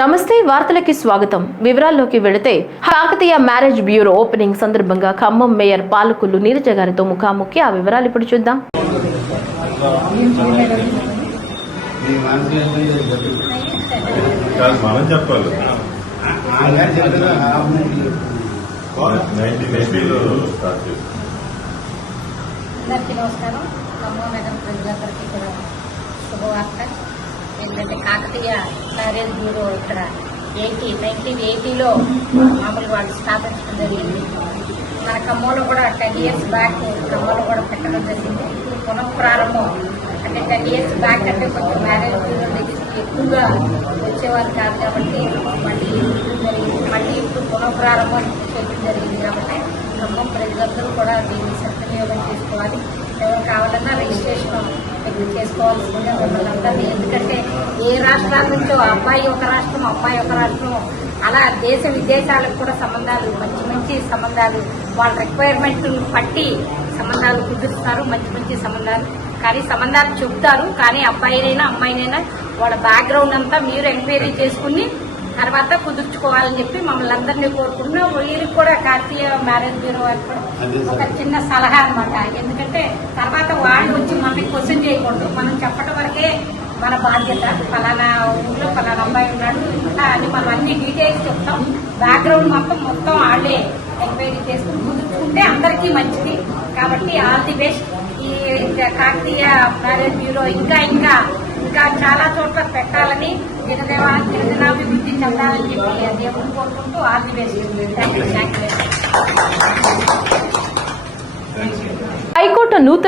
నమస్తే వార్తలకి స్వాగతం. వివరాల్లోకి వెళితే కాకతీయ మ్యారేజ్ బ్యూరో ఓపెనింగ్ సందర్భంగా ఖమ్మం మేయర్ పాలకులు నీరజ గారితో ముఖాముఖి. ఆ వివరాలు ఇప్పుడు చూద్దాం. నమస్కారం. ఖమ్మం నగర ప్రజలందరికీ కూడా శుభవార్త ఏంటంటే కాకతీయ మ్యారేజ్ బ్యూరో ఇక్కడ 1980లో మామూలు వాళ్ళు స్థాపించడం జరిగింది. మన ఖమ్మంలో కూడా 10 years బ్యాక్ ఖమ్మంలో కూడా పెట్టడం జరిగింది. పునఃప్రారంభం అంటే 10 years బ్యాక్ అంటే కొంచెం మ్యారేజ్ బ్యూరో దగ్గరికి ఎక్కువగా వచ్చేవారు కాదు కాబట్టి మళ్ళీ ఇప్పుడు పునఃప్రారంభం చేయడం జరిగింది. కాబట్టి ఖమ్మం ప్రజలందరూ కూడా దీన్ని సద్వినియోగం చేసుకోవాలి. ఎవరు కావాలన్నా రిజిస్ట్రేషన్ చేసుకోవాల్సిందే వాళ్ళందరినీ. ఎందుకంటే ఏ రాష్ట్రాల నుంచో అబ్బాయి ఒక రాష్ట్రం అమ్మాయి ఒక రాష్ట్రం అలా దేశ విదేశాలకు కూడా సంబంధాలు మంచి సంబంధాలు వాళ్ళ రిక్వైర్మెంట్ బట్టి సంబంధాలు కుదురుస్తారు. మంచి సంబంధాలు కానీ సంబంధాలు చెప్తారు. కానీ అబ్బాయినైనా అమ్మాయినైనా వాళ్ళ బ్యాక్గ్రౌండ్ అంతా మీరు ఎంక్వైరీ చేసుకుని తర్వాత కుదుర్చుకోవాలని చెప్పి మమ్మల్ని అందరినీ కోరుకుంటున్నాం. వీరికి కూడా కాకతీయ మ్యారేజ్ బ్యూరో వారికి కూడా ఒక చిన్న సలహా అనమాట. ఎందుకంటే తర్వాత వాళ్ళు వచ్చి మనకి క్వశ్చన్ చేయకూడదు. మనం చెప్పడం వరకే మన బాధ్యత. ఫలానా ఊళ్ళో ఫలానా అబ్బాయి ఉన్నాడు అని మనం అన్ని డీటెయిల్స్ చెప్తాం. బ్యాక్గ్రౌండ్ మొత్తం వాళ్ళే ఎంక్వైరీ చేసుకుని కుదుర్చుకుంటే అందరికీ మంచిది. కాబట్టి ఆల్ ది బెస్ట్. ఈ కాకతీయ మ్యారేజ్ బ్యూరో ఇంకా చాలా చోట్ల పెట్టాలని దినదినాభివృద్ధి చెందాలని చెప్పి దేవుడు కోరుకుంటూ all the best. Thank you. High court నూతన